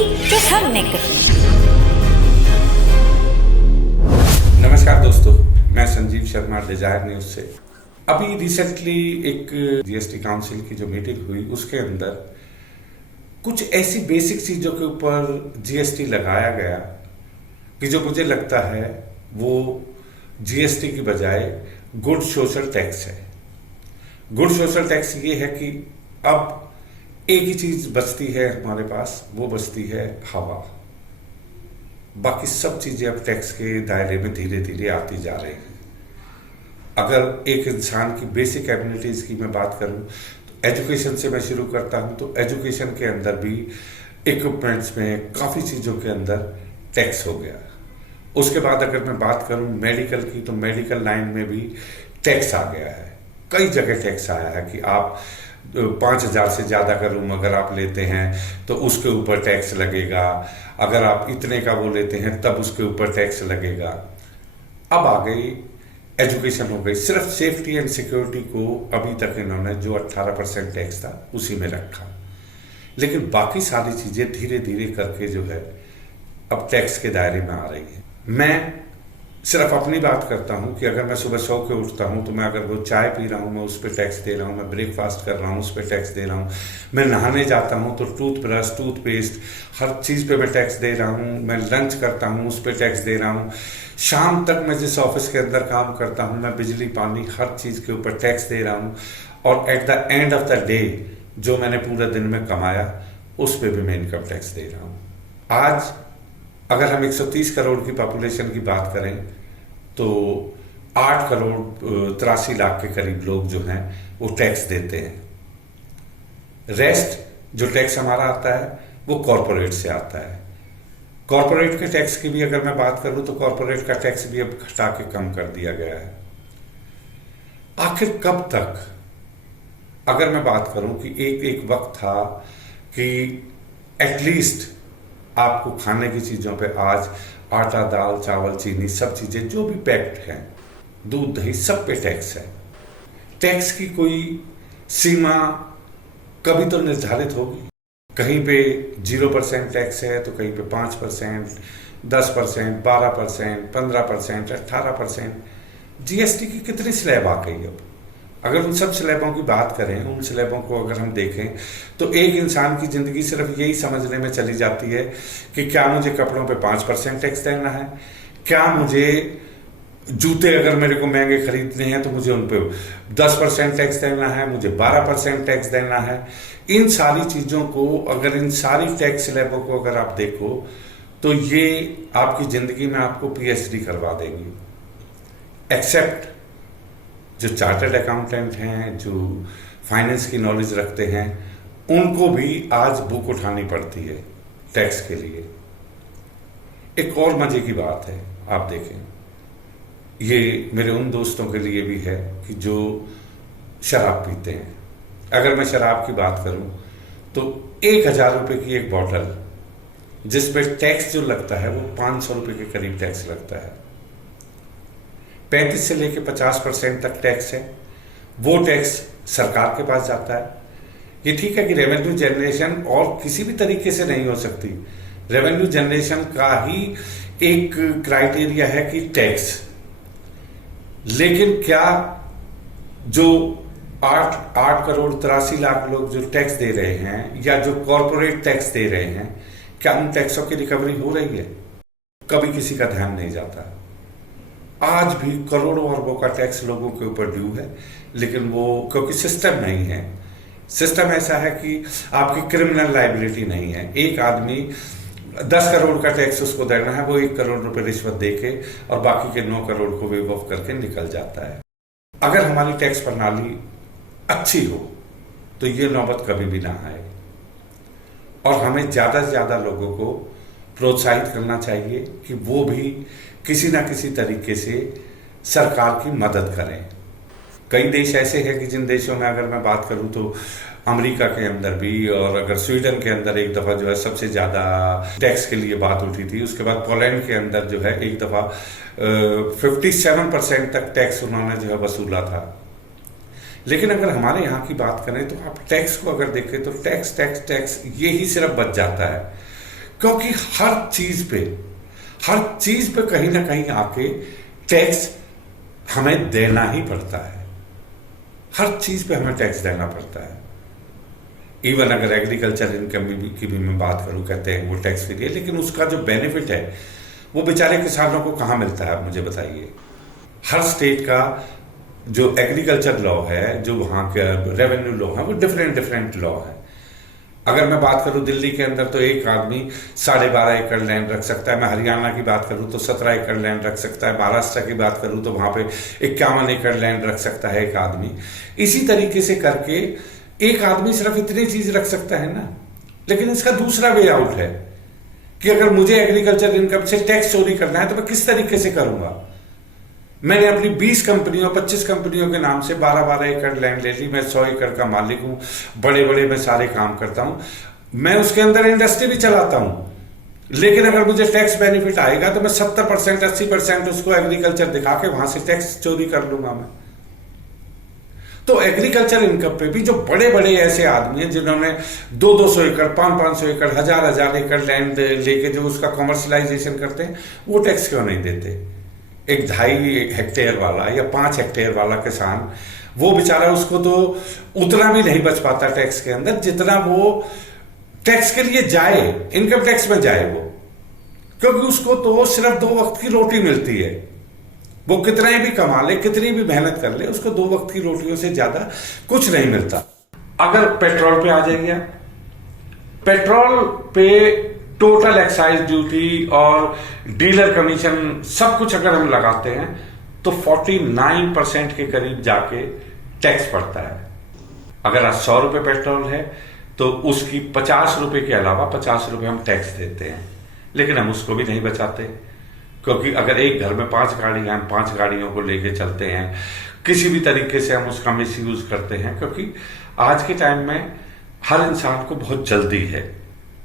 जो हमने कही। नमस्कार दोस्तों, मैं संजीव शर्मा डिजायर न्यूज से। अभी रिसेंटली एक जीएसटी काउंसिल की जो मीटिंग हुई उसके अंदर कुछ ऐसी बेसिक चीजों के ऊपर जीएसटी लगाया गया कि जो मुझे लगता है वो जीएसटी की बजाय गुड सोशल टैक्स है। गुड सोशल टैक्स ये है कि अब एक ही चीज बचती है हमारे पास, वो बचती है हवा। बाकी सब चीजें अब टैक्स के दायरे में धीरे धीरे आती जा रही हैं। अगर एक इंसान की बेसिक एबिलिटीज की मैं बात करूं तो एजुकेशन से मैं शुरू करता हूं, तो एजुकेशन के अंदर भी इक्विपमेंट्स में काफी चीजों के अंदर टैक्स हो गया। उसके बाद अगर मैं बात करूं मेडिकल की, तो मेडिकल लाइन में भी टैक्स आ गया है। कई जगह टैक्स आया है कि आप 5,000 से ज्यादा का रूम अगर आप लेते हैं तो उसके ऊपर टैक्स लगेगा, अगर आप इतने का वो लेते हैं तब उसके ऊपर टैक्स लगेगा। अब आ गई एजुकेशन, हो गई। सिर्फ सेफ्टी एंड सिक्योरिटी को अभी तक इन्होंने जो 18% टैक्स था उसी में रखा, लेकिन बाकी सारी चीजें धीरे धीरे करके जो है अब टैक्स के दायरे में आ रही है। मैं सिर्फ अपनी बात करता हूं कि अगर मैं सुबह 100 के उठता हूं तो मैं अगर वो चाय पी रहा हूं मैं उस पर टैक्स दे रहा हूं, मैं ब्रेकफास्ट कर रहा हूं उस पर टैक्स दे रहा हूं, मैं नहाने जाता हूं तो टूथब्रश टूथपेस्ट हर चीज पे मैं टैक्स दे रहा हूं, मैं लंच करता हूं उस पर टैक्स दे रहा हूं, शाम तक मैं जिस ऑफिस के अंदर काम करता हूं मैं बिजली पानी हर चीज के ऊपर टैक्स दे रहा हूं, और at the end of the day जो मैंने पूरा दिन में कमाया उस पर भी मैं इनकम टैक्स दे रहा हूं। आज अगर हम 130 करोड़ की पॉपुलेशन की बात करें तो 8 करोड़ 83 लाख के करीब लोग जो हैं वो टैक्स देते हैं। रेस्ट जो टैक्स हमारा आता है वो कॉरपोरेट से आता है। कॉरपोरेट के टैक्स की भी अगर मैं बात करूं तो कॉरपोरेट का टैक्स भी अब घटा के कम कर दिया गया है। आखिर कब तक? अगर मैं बात करूं कि एक वक्त था कि एटलीस्ट आपको खाने की चीजों पे आज आटा दाल चावल चीनी सब चीजें जो भी पैक्ड हैं, दूध दही सब पे टैक्स है। टैक्स की कोई सीमा कभी तो निर्धारित होगी। कहीं पे 0% टैक्स है तो कहीं पे 5%, 10%, 12%, 15%, 18%। जीएसटी की कितनी स्लैब आ गई अब? अगर उन सब स्लैबों की बात करें, उन स्लैबों को अगर हम देखें तो एक इंसान की जिंदगी सिर्फ यही समझने में चली जाती है कि क्या मुझे कपड़ों पे 5% टैक्स देना है, क्या मुझे जूते अगर मेरे को महंगे खरीदने हैं तो मुझे उन पे 10% टैक्स देना है, मुझे 12% टैक्स देना है। इन सारी चीजों को अगर इन सारी टैक्स स्लैबों को अगर आप देखो तो ये आपकी जिंदगी में आपको पीएचडी करवा देंगी। एक्सेप्ट जो चार्टर्ड अकाउंटेंट हैं, जो फाइनेंस की नॉलेज रखते हैं, उनको भी आज बुक उठानी पड़ती है टैक्स के लिए। एक और मजे की बात है, आप देखें, ये मेरे उन दोस्तों के लिए भी है कि जो शराब पीते हैं। अगर मैं शराब की बात करूं तो 1,000 रुपए की एक बॉटल जिसपे टैक्स जो लगता है वो 500 रुपए के करीब टैक्स लगता है। 35 से लेकर 50% तक टैक्स है। वो टैक्स सरकार के पास जाता है। ये ठीक है कि रेवेन्यू जनरेशन और किसी भी तरीके से नहीं हो सकती। रेवेन्यू जनरेशन का ही एक क्राइटेरिया है कि टैक्स, लेकिन क्या जो 8 करोड़ 83 लाख लोग जो टैक्स दे रहे हैं या जो कॉरपोरेट टैक्स दे रहे हैं, क्या उन टैक्सों की रिकवरी हो रही है? कभी किसी का ध्यान नहीं जाता। आज भी करोड़ों अरबों का टैक्स लोगों के ऊपर ड्यू है, लेकिन वो क्योंकि सिस्टम नहीं है। सिस्टम ऐसा है कि आपकी क्रिमिनल लाइबिलिटी नहीं है। एक आदमी 10 करोड़ का टैक्स उसको देना है, वो 1 करोड़ रुपए रिश्वत देके और बाकी के 9 करोड़ को वेव ऑफ करके निकल जाता है। अगर हमारी टैक्स प्रणाली अच्छी हो तो ये नौबत कभी भी ना आए, और हमें ज्यादा से ज्यादा लोगों को प्रोत्साहित करना चाहिए कि वो भी किसी ना किसी तरीके से सरकार की मदद करें। कई देश ऐसे हैं कि जिन देशों में अगर मैं बात करूं तो अमेरिका के अंदर भी, और अगर स्वीडन के अंदर एक दफा जो है सबसे ज्यादा टैक्स के लिए बात उठी थी। उसके बाद पोलैंड के अंदर जो है एक दफा 57% तक टैक्स उन्होंने जो है वसूला था। लेकिन अगर हमारे यहाँ की बात करें तो आप टैक्स को अगर देखें तो टैक्स टैक्स टैक्स ये ही सिर्फ बच जाता है। क्योंकि हर चीज पे कहीं ना कहीं आके टैक्स हमें देना ही पड़ता है। हर चीज पे हमें टैक्स देना पड़ता है। इवन अगर एग्रीकल्चर इनकम की भी मैं बात करूं, कहते हैं वो टैक्स फ्री है, लेकिन उसका जो बेनिफिट है वो बेचारे किसानों को कहाँ मिलता है, आप मुझे बताइए। हर स्टेट का जो एग्रीकल्चर लॉ है, जो वहाँ का रेवेन्यू लॉ है, वो डिफरेंट लॉ है। अगर मैं बात करूं दिल्ली के अंदर तो एक आदमी 12.5 एकड़ लैंड रख सकता है। मैं हरियाणा की बात करूं तो 17 एकड़ लैंड रख सकता है। महाराष्ट्र की बात करूं तो वहां पे 51 एकड़ लैंड रख सकता है एक आदमी। इसी तरीके से करके एक आदमी सिर्फ इतनी चीज रख सकता है ना। लेकिन इसका दूसरा वे आउट है कि अगर मुझे एग्रीकल्चर इनकम से टैक्स चोरी करना है तो मैं किस तरीके से करूंगा। मैंने अपनी 20 कंपनियों 25 कंपनियों के नाम से 12-12 एकड़ लैंड ले ली। मैं 100 एकड़ का मालिक हूं, बड़े मैं सारे काम करता हूं, मैं उसके अंदर इंडस्ट्री भी चलाता हूं। लेकिन अगर मुझे टैक्स बेनिफिट आएगा तो मैं 70% 80% उसको एग्रीकल्चर दिखा के वहां से टैक्स चोरी कर लूंगा मैं। तो एग्रीकल्चर इनकम पे भी जो बड़े ऐसे आदमी हैं जिन्होंने 200 एकड़ 500 एकड़ 1000 एकड़ लैंड लेके जो उसका कॉमर्शलाइजेशन करते हैं, वो टैक्स क्यों नहीं देते। एक 2.5 हेक्टेयर वाला या 5 हेक्टेयर वाला किसान, वो बेचारा, उसको तो उतना भी नहीं बच पाता टैक्स के अंदर जितना वो टैक्स के लिए जाए, इनकम टैक्स में जाए वो। क्योंकि उसको तो सिर्फ 2 वक्त की रोटी मिलती है। वो कितना ही भी कमा ले, कितनी भी मेहनत कर ले, उसको 2 वक्त की रोटियों से ज्यादा कुछ नहीं मिलता। अगर पेट्रोल पे आ जाइए, पेट्रोल पे टोटल एक्साइज ड्यूटी और डीलर कमीशन सब कुछ अगर हम लगाते हैं तो 49% के करीब जाके टैक्स पड़ता है। अगर आज 100 रुपए पेट्रोल है तो उसकी 50 रुपए के अलावा 50 रुपए हम टैक्स देते हैं। लेकिन हम उसको भी नहीं बचाते, क्योंकि अगर एक घर में 5 गाड़ियां हैं, 5 गाड़ियों को लेके चलते हैं, किसी भी तरीके से हम उसका मिस यूज करते हैं। क्योंकि आज के टाइम में हर इंसान को बहुत जल्दी है।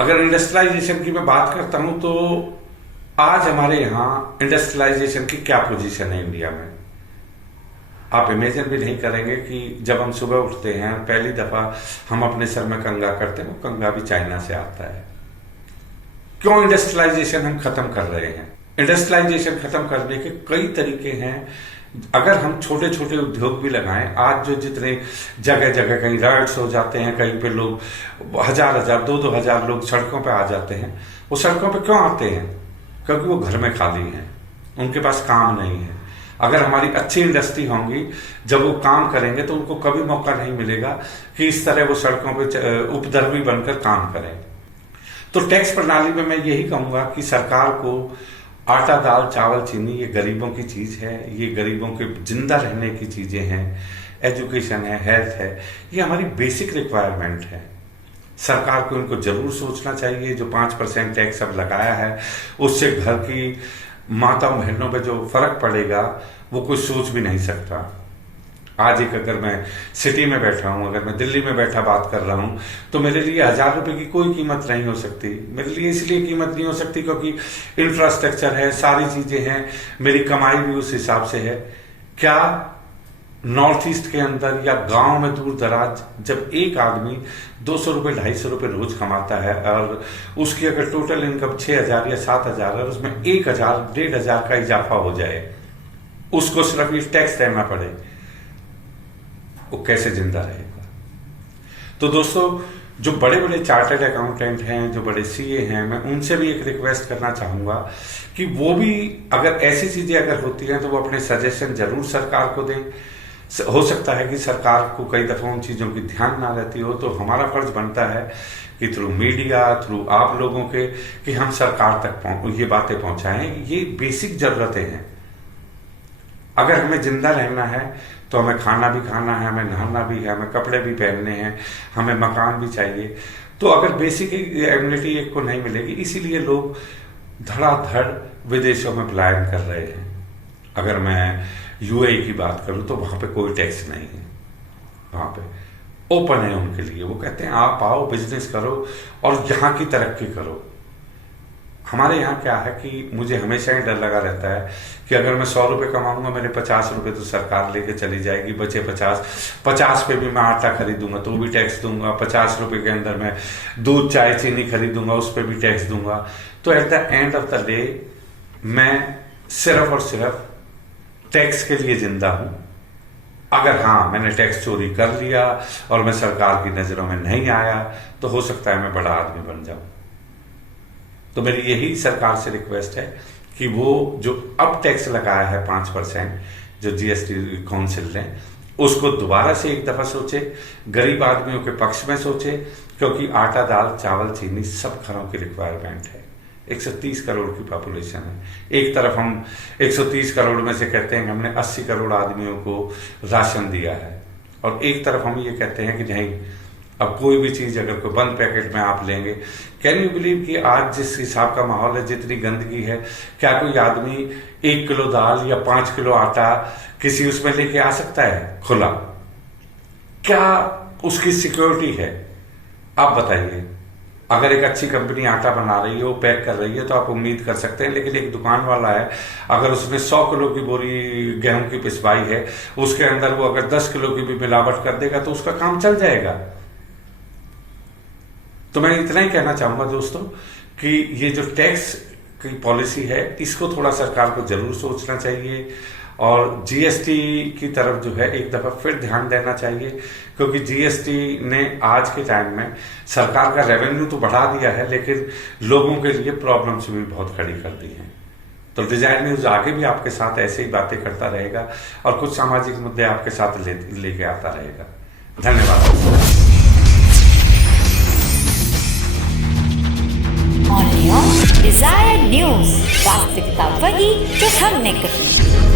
अगर इंडस्ट्रियलाइजेशन की मैं बात करता हूं तो आज हमारे यहां इंडस्ट्रियलाइजेशन की क्या पोजीशन है इंडिया में, आप इमेजिन भी नहीं करेंगे कि जब हम सुबह उठते हैं पहली दफा हम अपने सर में कंघा करते हैं, वो कंघा भी चाइना से आता है। क्यों इंडस्ट्रियलाइजेशन हम खत्म कर रहे हैं। इंडस्ट्रियलाइजेशन खत्म करने के कई तरीके हैं। अगर हम छोटे छोटे उद्योग भी लगाएं, आज जो जितने जगह कहीं राइड्स हो जाते हैं, कहीं पे लोग 1000 2,000 लोग सड़कों पे आ जाते हैं। वो सड़कों पे क्यों आते हैं? क्योंकि वो घर में खाली हैं, उनके पास काम नहीं है। अगर हमारी अच्छी इंडस्ट्री होंगी, जब वो काम करेंगे तो उनको कभी मौका नहीं मिलेगा कि इस तरह वो सड़कों पे उपद्रवी बनकर काम करें। तो टैक्स प्रणाली में मैं यही कहूंगा कि सरकार को आटा दाल चावल चीनी ये गरीबों की चीज है, ये गरीबों के जिंदा रहने की चीजें हैं। एजुकेशन है, हेल्थ है, ये हमारी बेसिक रिक्वायरमेंट है। सरकार को इनको जरूर सोचना चाहिए। जो 5% टैक्स अब लगाया है उससे घर की माताओं बहनों पे जो फर्क पड़ेगा वो कोई सोच भी नहीं सकता। आज एक अगर मैं सिटी में बैठा हूं, अगर मैं दिल्ली में बैठा बात कर रहा हूं, तो मेरे लिए 1000 रुपए की कोई कीमत नहीं हो सकती। मेरे लिए इसलिए कीमत नहीं हो सकती क्योंकि इंफ्रास्ट्रक्चर है, सारी चीजें हैं, मेरी कमाई भी उस हिसाब से है। क्या नॉर्थ ईस्ट के अंदर या गांव में दूर दराज जब एक आदमी 200 रुपए 250 रुपए रोज कमाता है और उसकी अगर टोटल इनकम 6000 या 7000 है, उसमें 1000 1500 का इजाफा हो जाए, उसको सिर्फ ये टैक्स देना पड़े, वो कैसे जिंदा रहेगा। तो दोस्तों, जो बड़े बड़े चार्टर्ड अकाउंटेंट हैं, जो बड़े सीए हैं, मैं उनसे भी एक रिक्वेस्ट करना चाहूंगा कि वो भी अगर ऐसी चीजें अगर होती हैं तो वो अपने सजेशन जरूर सरकार को दें। हो सकता है कि सरकार को कई दफा उन चीजों की ध्यान ना रहती हो, तो हमारा फर्ज बनता है कि थ्रू मीडिया, थ्रू आप लोगों के, कि हम सरकार तक ये बातें पहुंचाएं। ये बेसिक जरूरतें हैं। अगर हमें जिंदा रहना है तो हमें खाना भी खाना है, हमें नहाना भी है, हमें कपड़े भी पहनने हैं, हमें मकान भी चाहिए। तो अगर बेसिक एबिलिटी एक को नहीं मिलेगी, इसीलिए लोग धड़ाधड़ विदेशों में पलायन कर रहे हैं। अगर मैं यूएई की बात करूं तो वहां पे कोई टैक्स नहीं है, वहां पे ओपन है उनके लिए। वो कहते हैं आप आओ, बिजनेस करो और यहां की तरक्की करो। हमारे यहाँ क्या है कि मुझे हमेशा ही डर लगा रहता है कि अगर मैं 100 रुपये कमाऊंगा, मेरे 50 रुपये तो सरकार लेके चली जाएगी, बचे 50 पे भी मैं आटा खरीदूंगा तो भी टैक्स दूंगा, 50 रुपये के अंदर मैं दूध चाय चीनी खरीदूंगा उस पर भी टैक्स दूंगा। तो at the end of the day मैं सिर्फ और सिर्फ टैक्स के लिए जिंदा हूं। अगर हाँ मैंने टैक्स चोरी कर लिया और मैं सरकार की नजरों में नहीं आया तो हो सकता है मैं बड़ा आदमी बन जाऊं। तो मेरी यही सरकार से रिक्वेस्ट है कि वो जो अब टैक्स लगाया है 5% जो जीएसटी काउंसिल ने, उसको दोबारा से एक दफा सोचे, गरीब आदमियों के पक्ष में सोचे, क्योंकि आटा दाल चावल चीनी सब घरों की रिक्वायरमेंट है। 130 करोड़ की पॉपुलेशन है। एक तरफ हम 130 करोड़ में से कहते हैं कि हमने 80 करोड़ आदमियों को राशन दिया है, और एक तरफ हम ये कहते हैं कि नहीं, अब कोई भी चीज अगर कोई बंद पैकेट में आप लेंगे, कैन यू बिलीव कि आज जिस हिसाब का माहौल है, जितनी गंदगी है, क्या कोई आदमी 1 किलो दाल या 5 किलो आटा किसी उसमें लेके आ सकता है खुला? क्या उसकी सिक्योरिटी है? आप बताइए। अगर एक अच्छी कंपनी आटा बना रही है, वो पैक कर रही है, तो आप उम्मीद कर सकते हैं। लेकिन एक दुकान वाला है, अगर उसने 100 किलो की बोरी गेहूं की पिसवाई है, उसके अंदर वो अगर 10 किलो की भी मिलावट कर देगा तो उसका काम चल जाएगा। तो मैं इतना ही कहना चाहूंगा दोस्तों कि ये जो टैक्स की पॉलिसी है, इसको थोड़ा सरकार को जरूर सोचना चाहिए, और जीएसटी की तरफ जो है एक दफा फिर ध्यान देना चाहिए, क्योंकि जीएसटी ने आज के टाइम में सरकार का रेवेन्यू तो बढ़ा दिया है, लेकिन लोगों के लिए प्रॉब्लम्स भी बहुत खड़ी कर दी हैं। तो डिजायर न्यूज आगे भी आपके साथ ऐसे ही बातें करता रहेगा और कुछ सामाजिक मुद्दे आपके साथ लेके आता रहेगा। धन्यवाद। Only on Desired News, वास्तविकता वही जो हमने कही।